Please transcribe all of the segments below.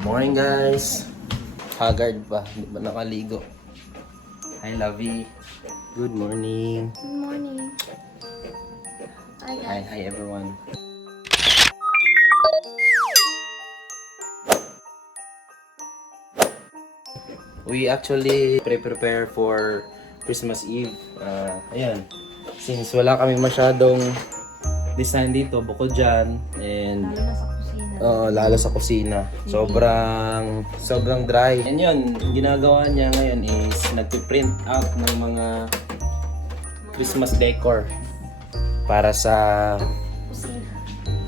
Good morning, guys. Haggard pa, di ba nakaligo? Hi, Lovey. Good morning. Good morning. Hi, Hi, everyone. We actually prepare for Christmas Eve. Ayan. Since wala kami masyadong design dito, bukod dyan, and Lalo na sa kusina. lalo sa kusina. Sobrang dry. And yun, ginagawa niya ngayon is nagpiprint out ng mga Christmas decor para sa Kusina.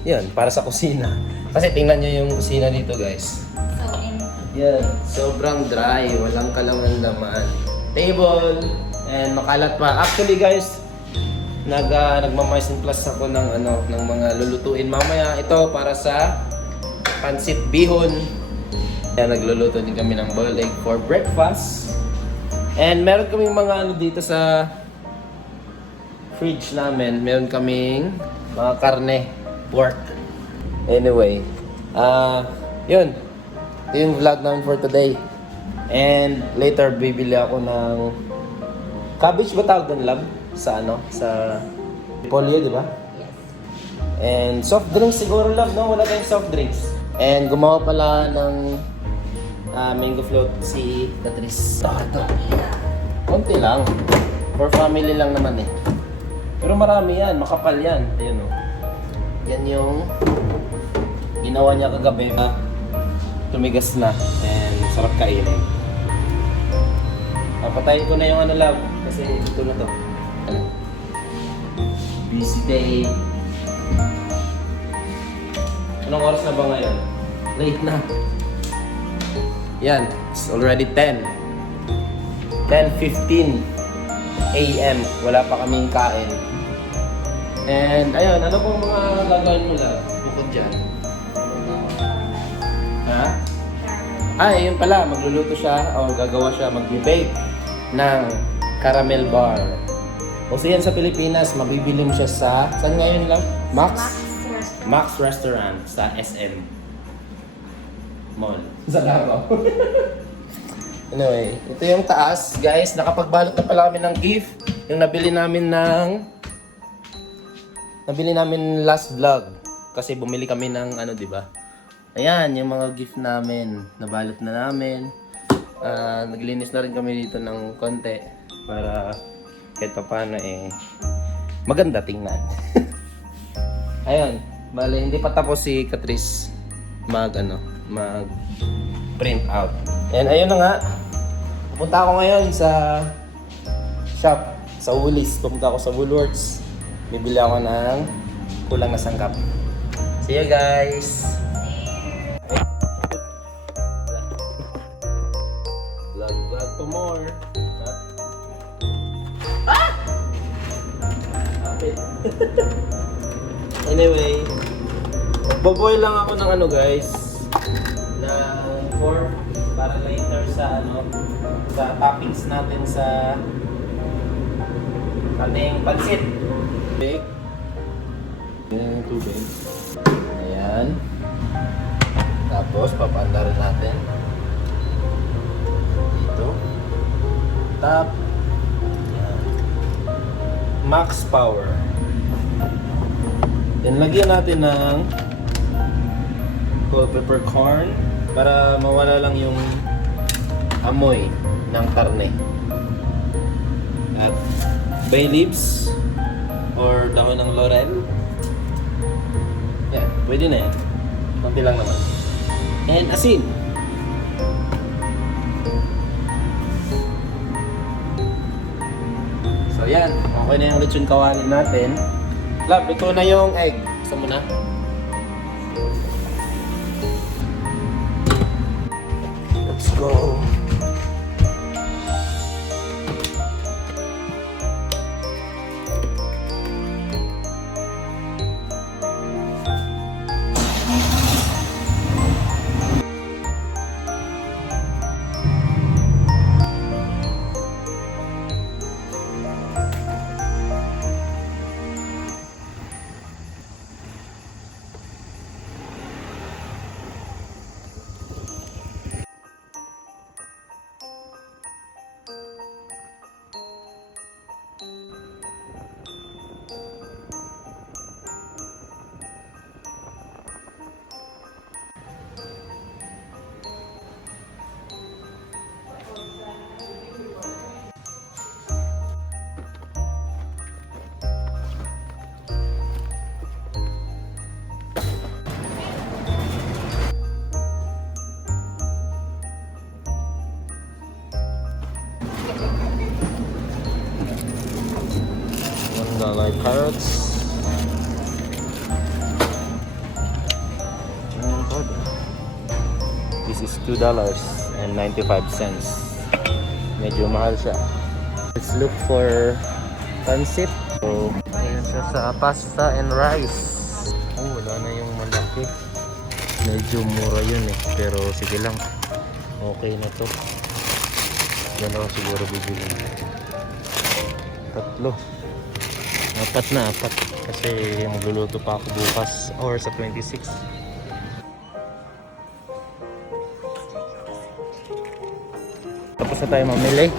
yun, para sa kusina. Kasi tingnan niyo yung kusina dito, guys. So, Yan, sobrang dry, walang kalaman laman. Table, and makalat pa. Actually, guys, nagmamais plus ako ng mga lulutuin mamaya. Ito para sa pansit bihon. Kaya nagluluto din kami ng boiled egg for breakfast. And meron kaming mga dito sa fridge namin. Meron kaming mga karne, pork. Anyway, yun. Ito yung vlog namin for today. And later, bibili ako ng cabbage ba tawag doon, love? Sa polio, di ba? yes. And soft drinks siguro, love, no? Wala tayong soft drinks. And gumawa pala ng mango float si Catrice. Ito. Konti lang. For family lang naman eh. Pero marami yan. Makapal yan. Ayan o. Yan yung ginawa niya kagabi na tumigas na. And sarap kainin. Papatayin ko na yung love. Kasi ito na to. Busy day. Anong oras na ba ngayon? Late na. Yan, it's already 10:15 AM. Wala pa kaming kain. And ayun, ano pong mga gagawin mo lang bukod dyan? Ha? Ay, yun pala, magluluto siya o gagawa siya, mag-bake ng caramel bar. O yan sa Pilipinas, mabibili mo siya sa, saan ngayon lang? Max Restaurant sa SM Mall. Sa Davao. Anyway, ito yung taas, guys. Nakapagbalot na pala kami ng gift. Yung nabili namin last vlog. Kasi bumili kami ng di ba? Ayan, yung mga gift namin. Nabalot na namin. Naglinis na rin kami dito ng konti para kahit pa paano maganda tingnan. Ayun, bale hindi pa tapos si Catrice mag print out. And ayun na nga. Pupunta ako ngayon sa shop sa Woolies. Pupunta ako sa Woolworths. Bibili ako ng kulang na sangkap. See you guys. Vlog to more. Anyway, magboboil lang ako ng guys, ng pork para later sa sa toppings natin sa ating pansit. Big. Yan yung tubig. Ayan. Tapos papanda rin natin dito. Tap. Ayan. Max power. Then lagyan natin ng bell pepper corn para mawala lang yung amoy ng karne. At bay leaves or dahon ng laurel. Yan, pwede na yan. Konti lang naman. And asin. So yan, okay na yung lechon kawali natin. Love, ito na yung egg. Gusto mo na? Let's go. Thai carrots. This is $2.95. Medyo mahal siya. Let's look for pancit. So, ayan siya sa pasta and rice. Oh, wala na yung malaki. Medyo mura yun eh. Pero sige lang. Okay na to. Dalawa siguro bibili. Tatlo. Apat na, apat. Kasi magluluto pa ako bukas or sa 26. Tapos na tayo mamili.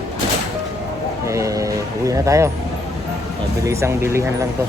Uwi na tayo. Mabilisang bilihan lang to.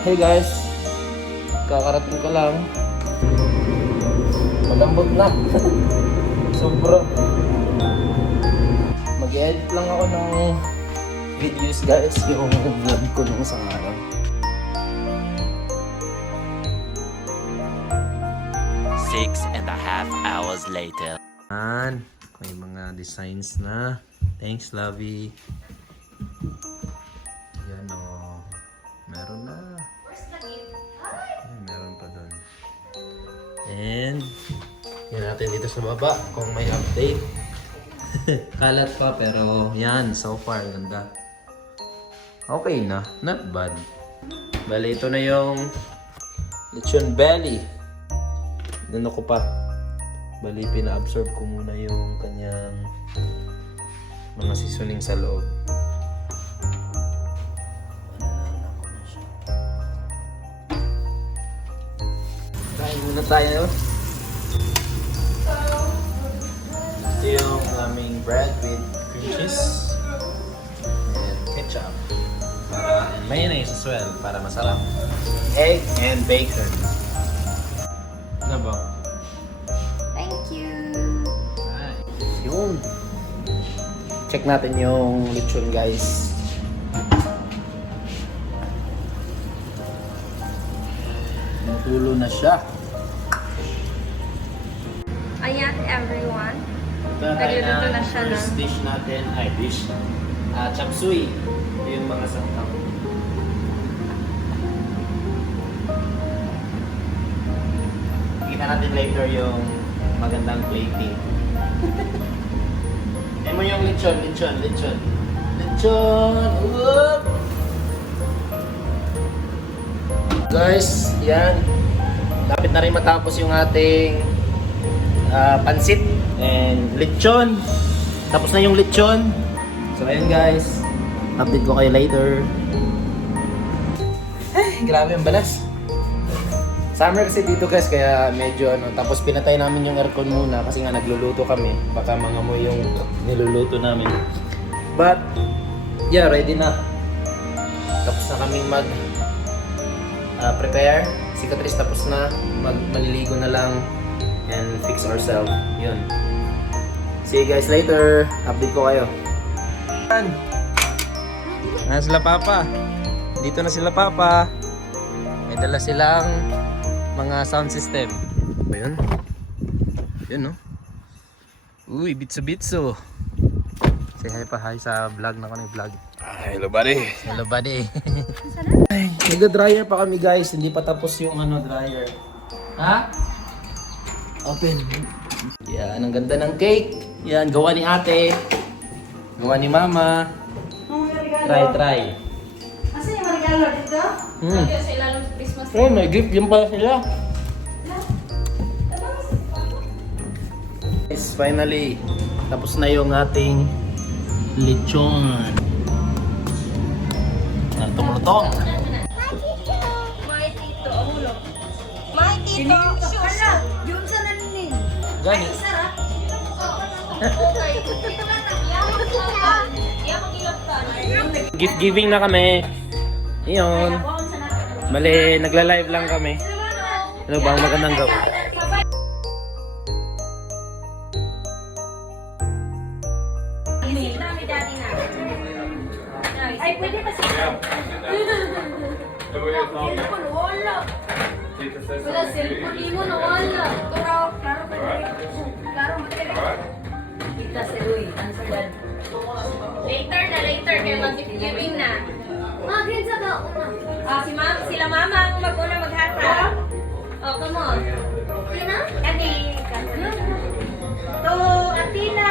Hey guys, kakarating ko lang. Malambot na. Sobra. Mag-edit lang ako ng videos guys, yung vlog ko nung isang araw. Six and a half hours later. May mga designs na. Thanks, Lovey. Yan o. Meron na. Ay, meron pa doon. And yan natin dito sa baba kung may update. Kalat pa pero yan, so far ganda. Okay na, not bad. Bali, ito na yung lechon belly. Ano ko pa? Bali, pina-absorb ko muna yung kanyang mga seasoning sa loob. Kain muna tayo. Ito yung aming bread with cream cheese and ketchup. And mayonnaise as well para masarap. Egg and bacon. Ano ba? Thank you. Yun. Check natin yung lechon guys. Natulo na siya. Ayan everyone. Ito na tayo Nagluluto na na siya first ng- dish natin. Ay, dish. Chop suey. Ito yung mga santang. Kita natin later yung magandang plating. Eh mo yung lechon. Lechon! Whoop! Guys, yan. Lapit na rin matapos yung ating pansit and lechon. Tapos na yung lechon. So ayun guys, update ko kayo later. Ay, grabe ang balas. Summer kasi dito guys, kaya medyo ano. Tapos pinatay namin yung aircon muna kasi nga nagluluto kami. Baka mangamoy yung niluluto namin. But, yeah, ready na. Tapos na kaming prepare. Si Catrice tapos na. Maliligo na lang and fix ourselves. Yun. See you guys later. Update ko kayo. Na sila Papa. Dito na sila Papa. May dala silang mga sound system. Ba yun? Yun no? Uy, bitso. Say hi pa, hi sa vlog na ko na vlog. Hello, buddy. Hello buddy. Nag-dryer pa kami guys, hindi pa tapos yung dryer. Ha? Open. Yan, ang ganda ng cake. Yan, gawa ni ate. Gawa ni mama. Try. Asan yung regalo dito? Sa ilalong Christmas. Oh, may gift yun pala sila. Yes, finally. Tapos na yung ating lechon. Tumulutong. May tito, ahulog. May tito, shoes. Yun sa nanin. Gani. Sarap. Okay. Iya mag-ilap ka. Gift giving na kami. Iyon. Mali, nagla-live lang kami. Ano bang magandang gawin? Isip namin dati na. Ay, pwede pa siya. Cellphone, wala. Wala, cellphone mo na wala. Pero, klaro pa rin. Klaro, matira. Kita si Louie. Answer that. Later na, later. Kaya mag-giving na. Mag-green sa ka, una. Sila mama ang mag-una maghata. Oh, come on. Tina? Kani. To, Athena.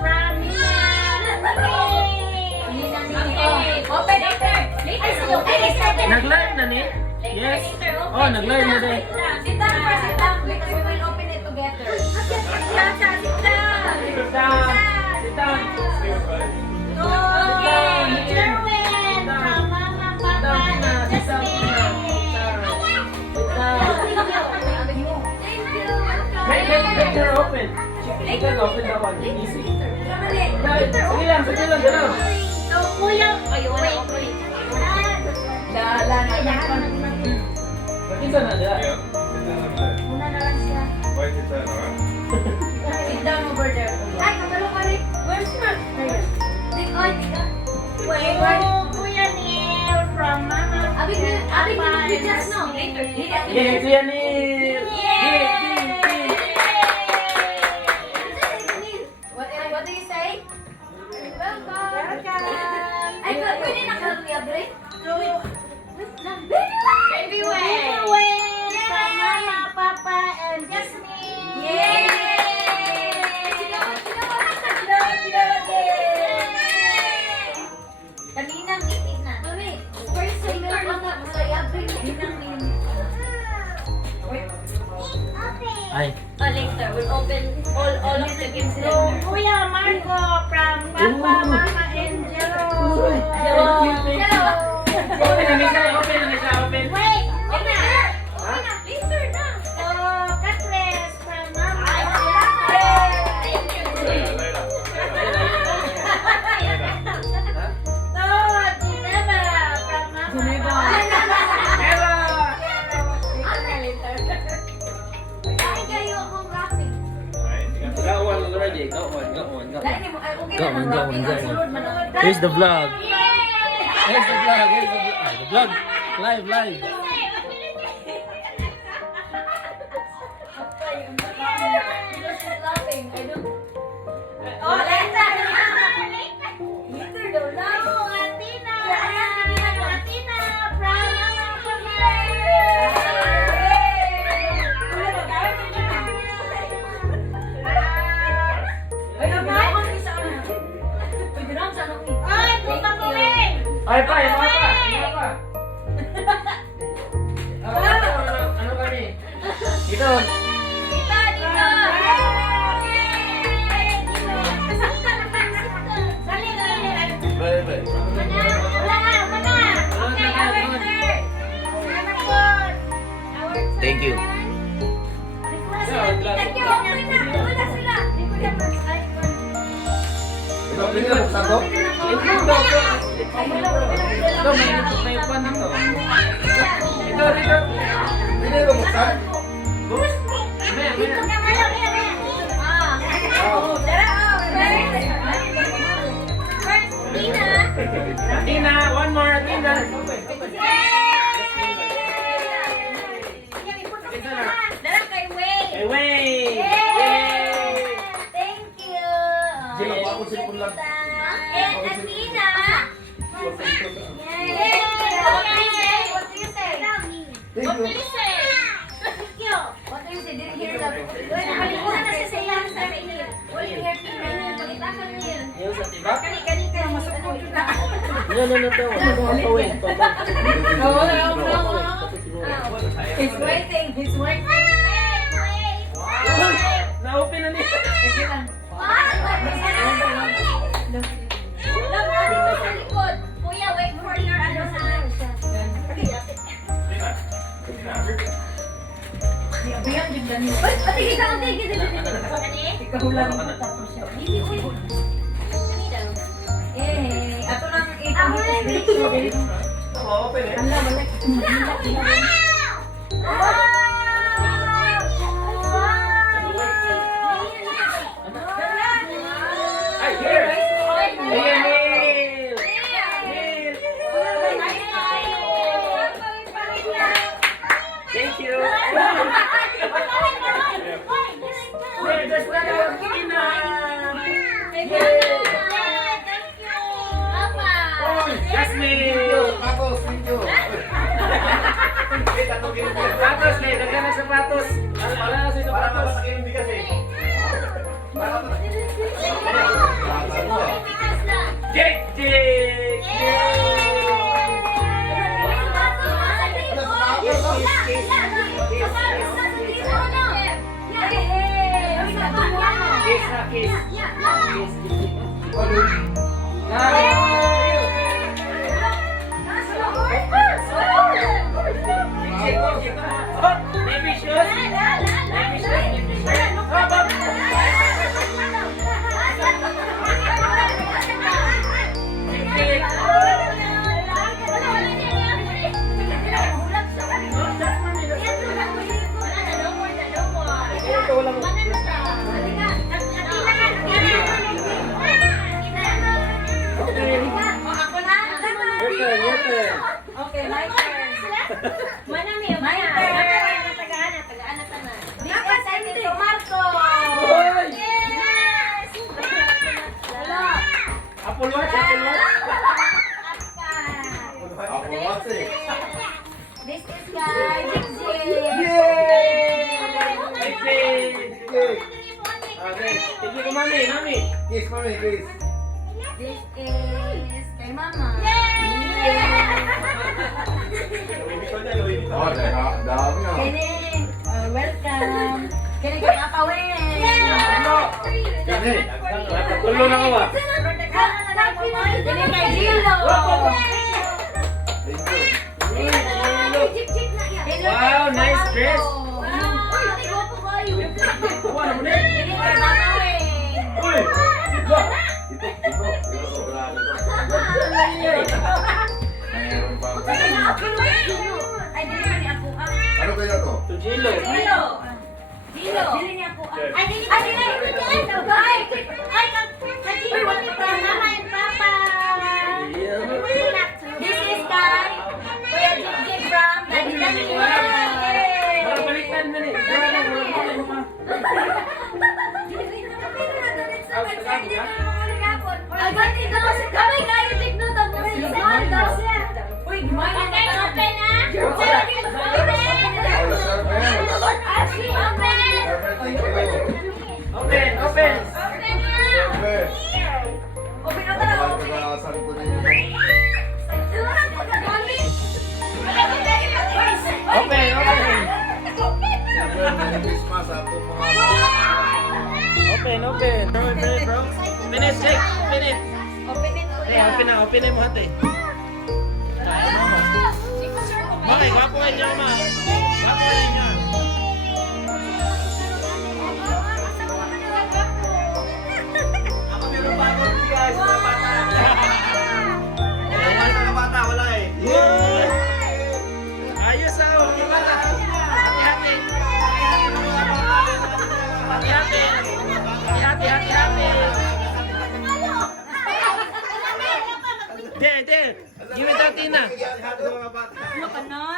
From Open later. Later. Nag-live na ni? Yes. Oh, nag-live na din. Sit down first, sit down. Because we will open it together. Sit down. Sit down. Sit down. Okay. Jerwin. From Mama, Papa, and Jasmine. Make her open. You can open that one. Easy. Sige lang, dalaw. So, kuya. Wait. Dala na. Mag-isa na, dalaw. Una na lang siya. Sit down over there, kuya. Ay, kabalo ka rin. Where's your? Ay, tika. Wait. Kuya Neil from Mama. Abig ni just no. Later. Yes, yan ni. What do you say? Welcome. Ay, pwede na ka break? Baby Jerwin from Mama, Papa, and Jasmine. Yay! Kaninang itig na. Mami, first singer lang nga. Masaya, bring Ay. Oh, later. We'll open all of the gifts So, Kuya Marco from Papa, Mama, and Jero. Open na siya, open. Wait! Okay na. Later na. So, Catres from Mama. Thank you. So, Ginebra from Mama. Ay, kayo akong rapping. Got one already. Got one. Dahil mo, ay, okay Go na on, ng go on, rapping. go Ang on. sunod, manood. Here's the vlog. Yay! Here's the vlog. The vlog. Live. Oh, later. Later daw lang. So, Athena from Mama. Ay, puta ko eh! Ay, pa. Ano kami? Dito. Dito, dito. Bye. Thank you. Thank you. Okay na. Wala sila. May pan na to. Dito. Tina, one more, Tina. Hey, wait. Thank you. Sino ba ako cellphone lang? And Athena. What do you say? What do you say? Thank you. What do you say? Didn't hear that. Nakalimutan na siya sa ilang sa inyo. What do you hear? Pagitakan niya. Yung sa tiba? Kani masukod na. No. Papawin. He's waiting. Na-open na niya. Lang, dito sa likod. Kuya, wait for your ano sa Biyan, Uy, patigil ka, patigil. Ikaw lang tapos siya. Ato lang Thank you. Jasmine! Patos, thank you. Sapatos, may dagdag na sapatos. Wala na sa sapatos. Jake! Jake! Kiss na kiss. Maybe shoes. Your turn. Okay, my turn. Mana mi, My mana. turn. Tagaan na tanan. This is Tito Marco. Yes! Hello. Apple watch, Apple watch. Ako kasi. This is Guy Jixi. Okay. Thank you, mami. Mami. Kiss, mami, kiss. This is kay Mama. Oh, dami na. Kini, welcome. Kini kay Apawin. Kasi, Tulo na ko ba? Kini kay Gilo. thank you. Wow, nice dress. Kini kay Mama Wing. Uy! Ito, sobrang mayroon pa. Ay, dili ni ako. Ano kaya to? Tujilo. Gilo. Dili ni ako. Ay, dili. Ay, uy, wala pa Mama and Papa. This is Kai. Kuya Jixi from Daddy Daddy. Para balikan na ni. Uy, gumaya na Open na. Oh, server. Thank you. Open, open. Server. Open na talaga. Pagkakasan ko ninyo. Open, open. Server, Merry Christmas sa atong mga Open, open. Bro, bro. Finish, Jake. Finish. Open na mo hati. Okay, gwapo kayo dyan, ma. Gwapo kayo dyan. Ako meron pa ako guys, mga bata. Mga bata, wala eh. Ayos ah, mga bata. Hati-hati. Hati-hati. Hati-hati. De. Give it that Tina.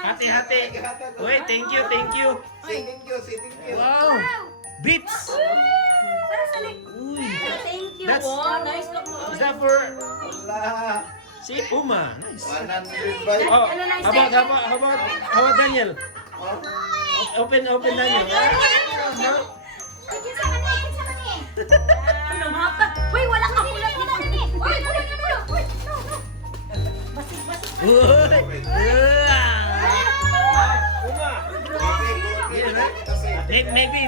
Hati-hati. Wait, thank you. Thank you. Wow. Beats. Uy. Thank you. That's- Wow, nice look. Is that for si Uma? Nice. 100 by Oh, how about Daniel? Open Daniel. Ano, mga pa? Uy, wala ka kulat dito. Uy,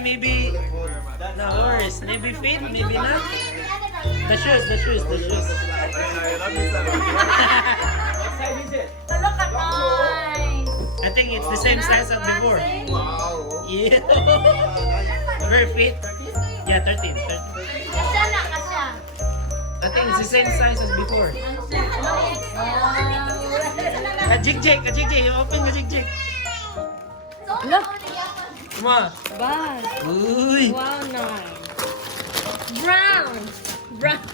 Maybe no worries. Maybe fit, maybe not. The shoes. Look at nice. I think it's the same size as before. Wow. Yeah. Very fit. Yeah, 13. Kasya na, kasya. I think it's the same size as before. Kajig-jig. You open kajig-jig. Come on. Bye. Uy. Wow, nice. Brown. Brown.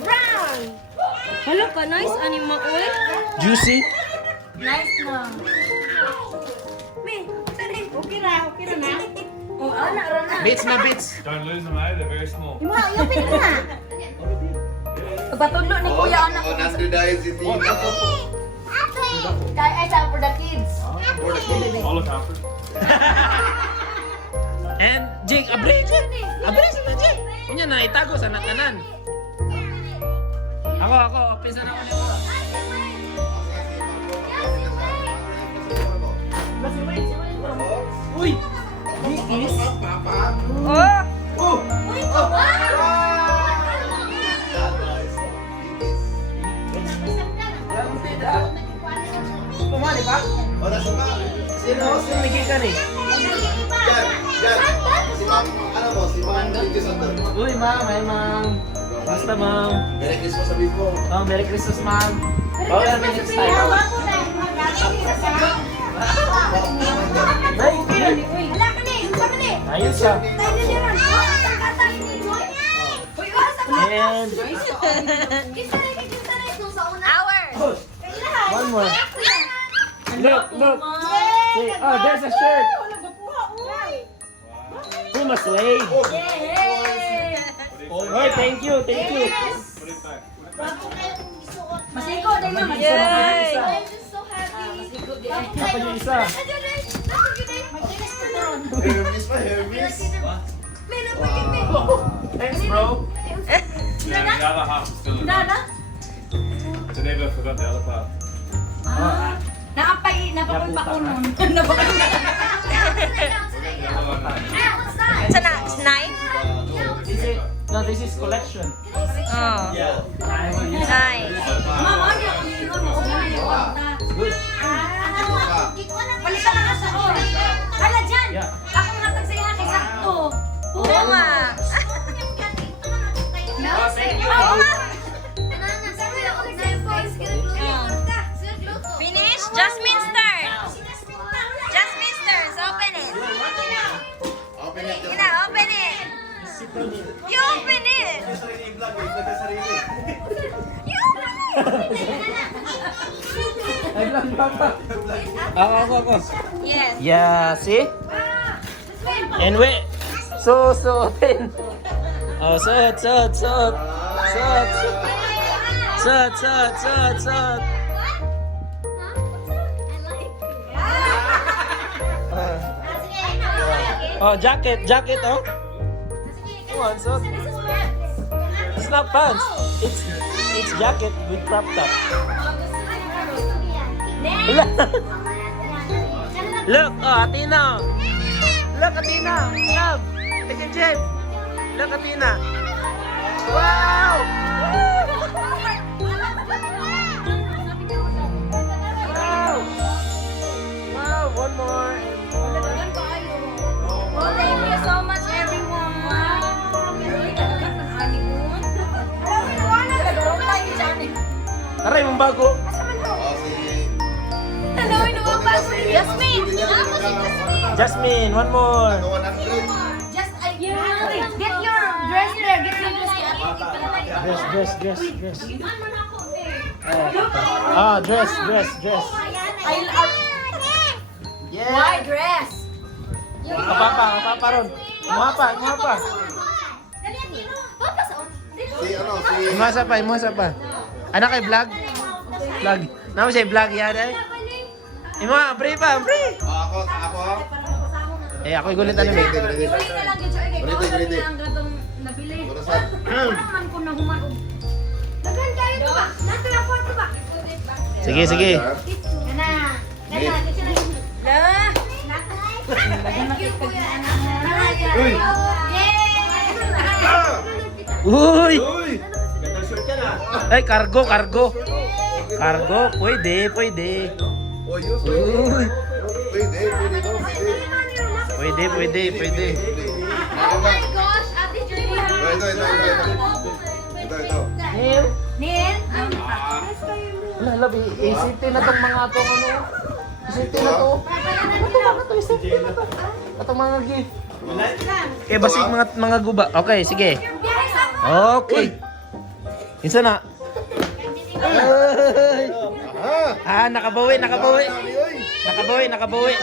Brown. Hala ka, nice anima oy. Juicy. Nice na. Okay na na. Oh, ana ra na. Bits na bits. Don't lose them out, they're very small. Yapin na. Pagpatulo ni kuya anak ko. That's the dice you think. Kaya ay sa for the kids. All of Alfred. And Jig, abri Jig. Abri sa Jig. Kunya na itago sa natanan. Ako, pisa na ako nito. Uy! Kumali ba? Oh, that's a Sino naging ka ni? Si Ma'am, ano mo, si Ma'am Ricky Santos. Uy, ma'am. Hi, ma'am. Basta, ma'am. Merry Christmas sabi ko. Oh, Merry Christmas, ma'am. Oh, kami next time. Ayun siya. And Hours. one more. Look. Hey, oh, there's a shirt. Puma Suede. Oh, thank you. Masigo din mo. Yay! Yay! Dapat yung isa. Hermes pa, Hermes. Thanks, bro. Yeah, the other half is still in Nana? So they never forgot the other part. Napakul pa ko nun. Forget the other one. Sana, knife? This is collection. Oh. Nice. Good. Palitan na ka sa or. Hala dyan. Yeah. Ako nga tagsayahan kay sakto. Oo nga. Oo nga. Finish? Jasmine start. Jasmine start. Open it. Open it. Ina, open it. You open it. You open Ay, lang papa. Ako. it. Yes. Yeah, see? And wait. So open. Oh, suot. Oh, jacket, oh. Come on, suot. It's not pants. It's jacket with crop top. Look, Athena. Look, Athena. Love. Take a jet. Look, Athena. Wow! Wow, one more. Well, thank you so much, everyone. Taray, mong bago. Oh, si... Hello, inuwang bago ni Jasmine. Jasmine, one more. Ano, 100? Just, get your dress there. Get your dress. Dress. Dress. Yeah. Why dress? Kapapa ron. Umapa. Si ano, si... Imasa pa. Anak kay vlog? Vlog. Naman siya vlog yan eh. Ima, pre. Ako. Eh, ako igulit ano ba? Iuli na lang yun siya. Ready. Ang gatong nabili. Barasan. Naman ko na human. Daghan kayo to ba? Nato na po to ba? Sige. Kana. La. Thank you kuya. Uy! Uy! Ganda shirt ka na. Ay, cargo. Cargo, pwede. Oh, yun. Pwede to, pwede. Pwede. Oh my gosh, Ate Julie. Ito. Neil. Nin? Wala, labi. Isipin na tong mga to, ano. Isipin na to. Isipin na to. Atong mga gift. Okay, basig mga guba. Okay, sige. Okay. Isa na. Ay. Nakabawi. Nakabawi.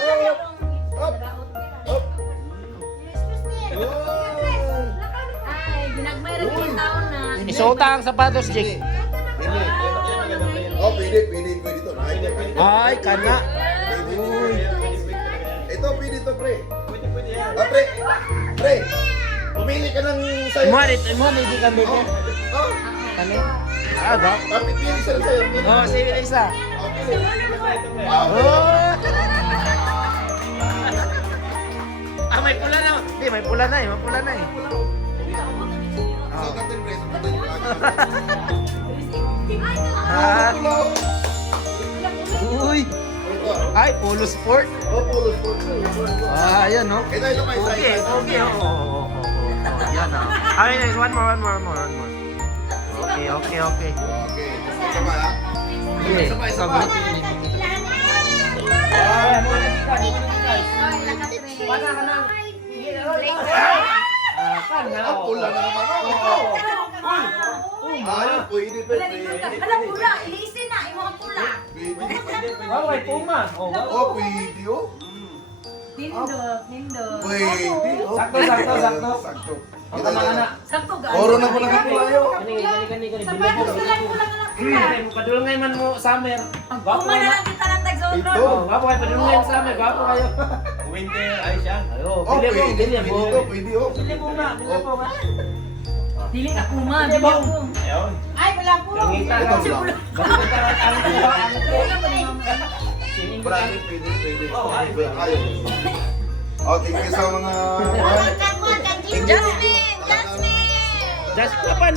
Ay, ginagmay rin yung taon na. Isuota ang sapatos, Jake. Oh, pwede to. Ay, kana. Ito, pwede to, pre. Ah, pre. Pumili ka ng sa'yo. Mo, hindi kami ko. Oh, Ano? Aga? pipili sila sa'yo. Oh, si Isa. Okay. Oh! May pula na. Hindi, may pula na eh. So, natin, pre. Ah. Uy! Ay, polo sport. Oh, polo sport. Ayan, no? Ito, may size. Okay. Yan, Okay, nice. One more. Okay. Okay. Sama, ha? Okay. Sama. Ang pula na naman. Ay, pwede. Alam pula, ilisin na, yung mga pula. Wow, puma. Oh, pwede, oh. Nindot. Pwede, oh. Sakto. Kita na. Sakto ga. Oro na po nakapulayo. Gani. Sapatos sila yung kulang. Padulungay man mo summer. Gwapo Kuma na na. lang kita ng tag-zone Ito. road. Gwapo kayo, padulungay mo summer. Gwapo kayo. Winter, ay siya. Ayo, Oh, bili mo. pwede to, pwede, oh. Bili mo nga. Dili ka kuma, dili ako. Ayun. Ay, wala po. Langita Ito ka. lang. Bakit Branded, pwede. Ayaw. Oh, thank you sa mga... Jasmine! Just pa.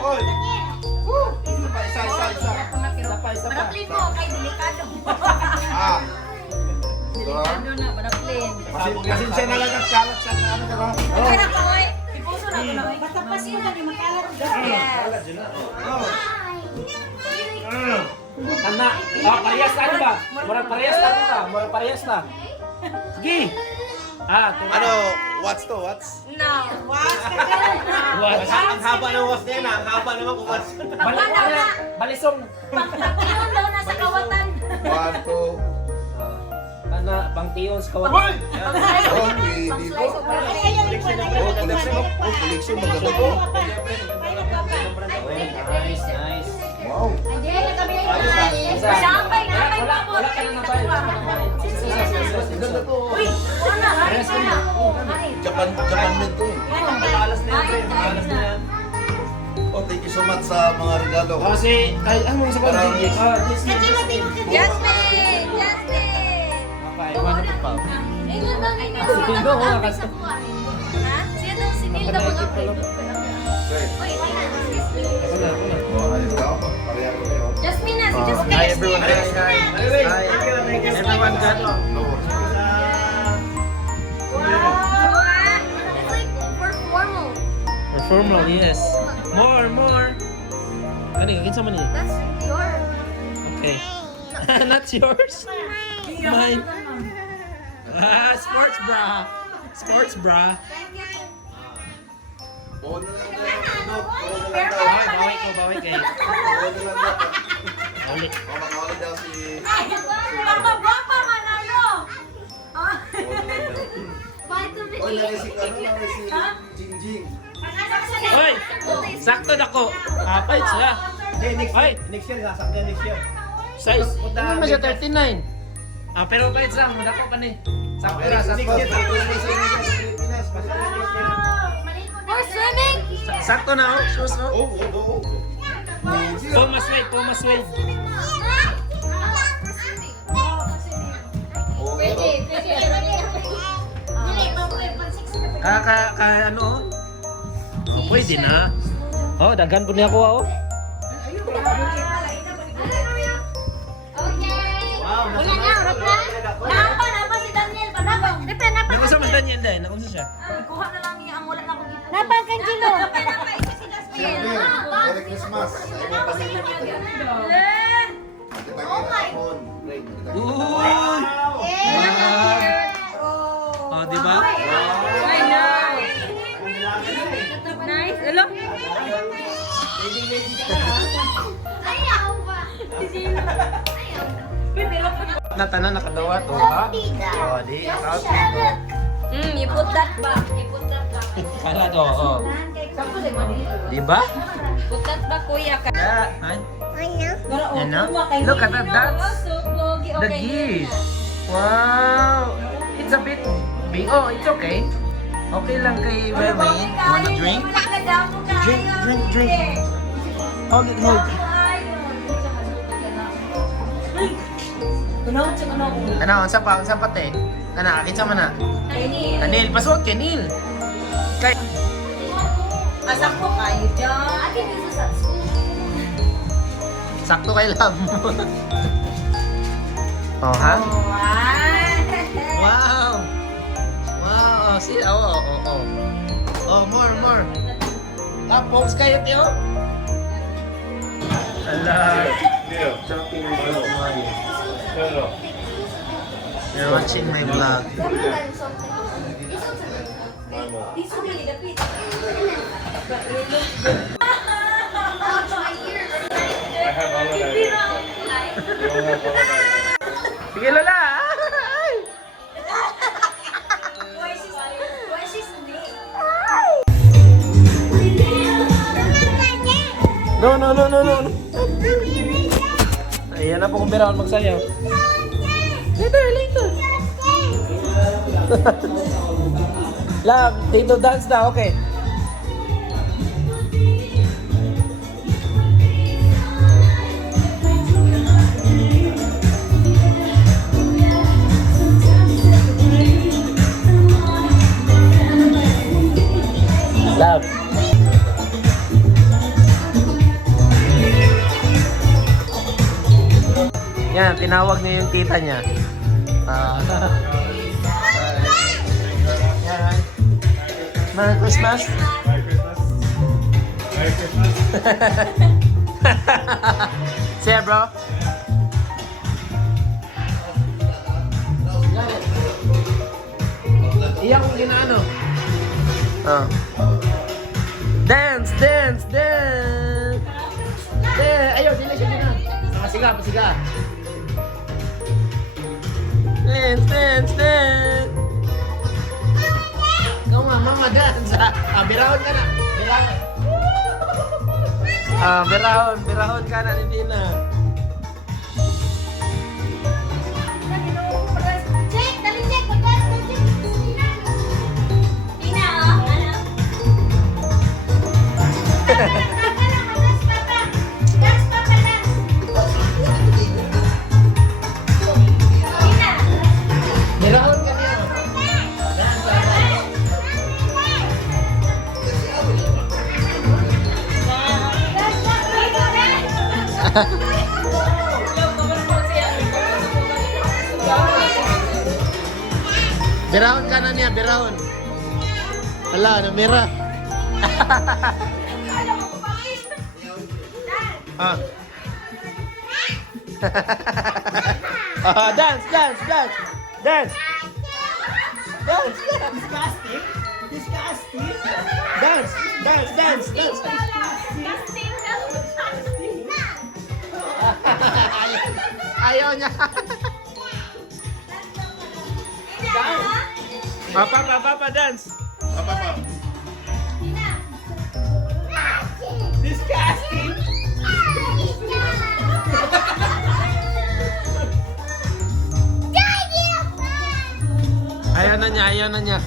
Oy! Isa pa. Manaplin mo, kay delikado. Ah. Delikado na, manaplin. Kasi siya nalagas kalat sa ano ka ba? Okay na po, oy. Ipuso na ko lang, oy. Basta pasin na, di makalat. Yes. Ana, parehas na ba? Murag parehas na. Sige. Ano, what's to, what's? No. Ang haba ng was niya na. Ang haba naman kung was. Balisong. Pagkakilon daw na sa kawatan. 1, 2. Ana, pang tiyos ka. Oh, pwede po. Oh, collection maganda po. Nice. Wow. Sampay Wala pa po. ka na nabayad. Ganda to. Uy, wala. Japan made to eh. Alas na yan. Oh, thank you so much sa mga regalo. Kasi, ano sa Parang- Jasmine! Sino ko nga kasi? Ha? Siya daw si Neil daw mag-upload. Uy, Oh, ayos na ako. Pareha ko kayo. Jasmine na, si Jasmine. Hi everyone. Hi. Everyone got Wow! It's like for formal. For formal, yes. More. Kani, kinsa man ni? That's your... Okay. Not yours. Mine. Sports bra. Bawal na lang ano, bawal na lang daw. Bawi kayo. Bawal na lang daw. Balik. Oh, makawala daw si... Pagpagwapa man ano? Oy, lagi si ano, lagi si Jingjing. Hoy! Sakto na ko. Apay sila. Hoy! Next year, sasakyan next year. Size. Ano mo siya 39? Pero pait lang. Madako pa ni. Sakto na. Next year, Pilipinas, pasal next year. For swimming? Sakto na oh. Shoes oh. Oh. Pumas wave. Pwede. Ano oh. Pwede na. Oh, daghan po niya ko oh. Naunsa niya, hindi. Naunsa siya. Kuha na lang niya ang wala na akong ipon. Napagkan sino? Siyempre, Merry Christmas. Ay, may pamilya ko. Oh my God. Uy! Oh, di ba? I know. Nice. Hello? Natanan nakadawa to, ha? Oh, di. You put that back. You put that back. Kala to, oh. Di ba? Put that back, kuya. Yeah, ay. Yan na. Look at that. That's the gift. Wow. It's a bit big. Oh, it's okay. Okay lang kay Mary. Wanna drink? Drink. Hold it. Ano, unsa pa te? Kana, kitsa man na. Kanil, pasok kanil. Kay Asak ko kayo dyan. sakto kay love. Oh, ha? Wow. Wow, see? Oh. Oh, more. Tapos kayo, tiyo. Ala. You're watching my vlog. Sige, Lola. No. Ayan na po kung biraon magsayaw. Later. Love, dito dance na, okay. Love. Yan, tinawag niya yung tita niya. Yan. Merry Christmas. Say bro. Iyak kong ginaano. Oh. Dance. Ayaw, dili siya gina. Pasiga. Dance. Come on, mama, dance. Birahon ka na. Birahon ka na ni Tina. Birahon ka niya. Birahon ka na niya, birahon. Wala, namira. Ah. Dance. Dance. Ayaw niya. Papa, dance. Papa. Disgusting. Ayaw na niya. Ayaw na.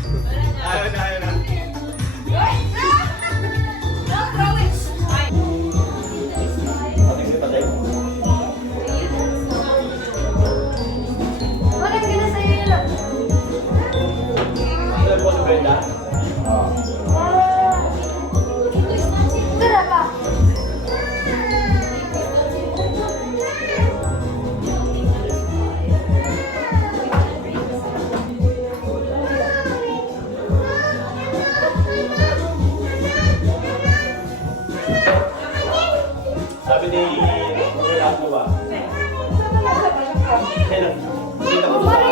niya. Nakita ko doon sa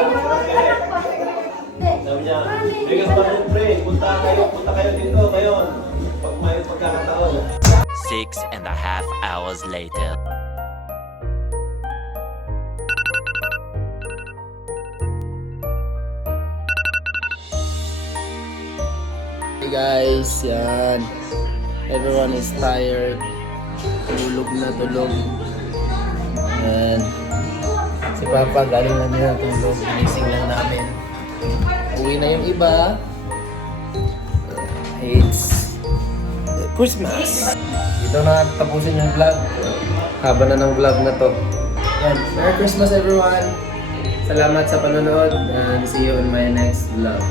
sabi niya, bigas pa rin pre, punta kayo dito ngayon. Pag may pagkakataon. 6.5 hours later. Hey guys, yan. Everyone is tired. Tulog na tulog. Yan. Si Papa galing na nila tulog. Gising lang namin. Uwi na yung iba. It's Christmas. Dito na tapusin yung vlog. Haba na ng vlog na to. Yan. Merry Christmas everyone. Salamat sa panonood and see you in my next vlog.